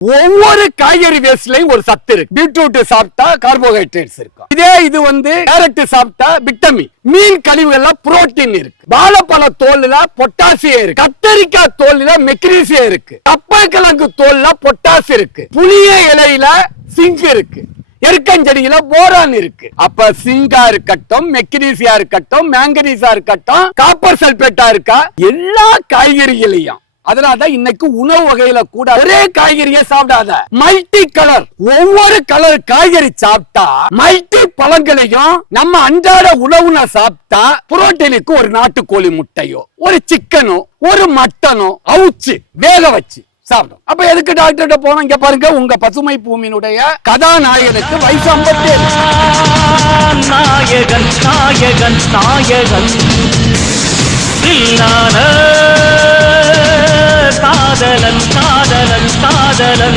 ஒவ்வொரு காய்கறி வேஸ்ட்லயும் ஒரு சத்து இருக்கு. பீட்ரூட் சாப்பிட்டா கார்போஹைட்ரேட்ஸ் இருக்கும் இதே இது வந்து கேரட் சாப்பிட்டா விட்டமின் மீன் கழிவுகள்ல புரோட்டீன் இருக்கு. வாழைப்பழ தோல்ல பொட்டாசியம் இருக்கு. கத்தரிக்காய் தோல்ல மெக்னீசியம் இருக்கு. கப்பக்கிழங்கு தோல்ல பொட்டாசியம் இருக்கு. புளிய இலையில சிங்க் இருக்கு. எருக்கஞ்செடியில போரான் இருக்கு. அப்ப சிங்கா இருக்கட்டும் மெக்னீசியா இருக்கட்டும் மேங்கனீஸா இருக்கட்டும் காப்பர் சல்பேட்டா இருக்கா? எல்லா காய்கறிகளையும் அதனாலதான் இன்னைக்கு உணவு வகையில கூட ஒரே காய்கறியை சாப்பிடாத. மல்டி கலர் ஒவ்வொரு கலர் காய்கறி சாப்பிட்டா மல்டி பழங்களையும் நம்ம அன்றாட உணவுல சாப்பிட்டா புரோட்டீனுக்கு ஒரு நாட்டுக்கோழி முட்டையோ ஒரு சிக்கனோ ஒரு மட்டனோ அவுச்சு வேக வச்சு சாப்பிடும். அப்ப எதுக்கு டாக்டர்கிட்ட போனோம் இங்க பாருங்க உங்க பசுமை பூமியினுடைய கதாநாயகனுக்கு வயசு ஐம்பத்தி நாயகன் நாயகன். நாயகன் காதலன் காதலன்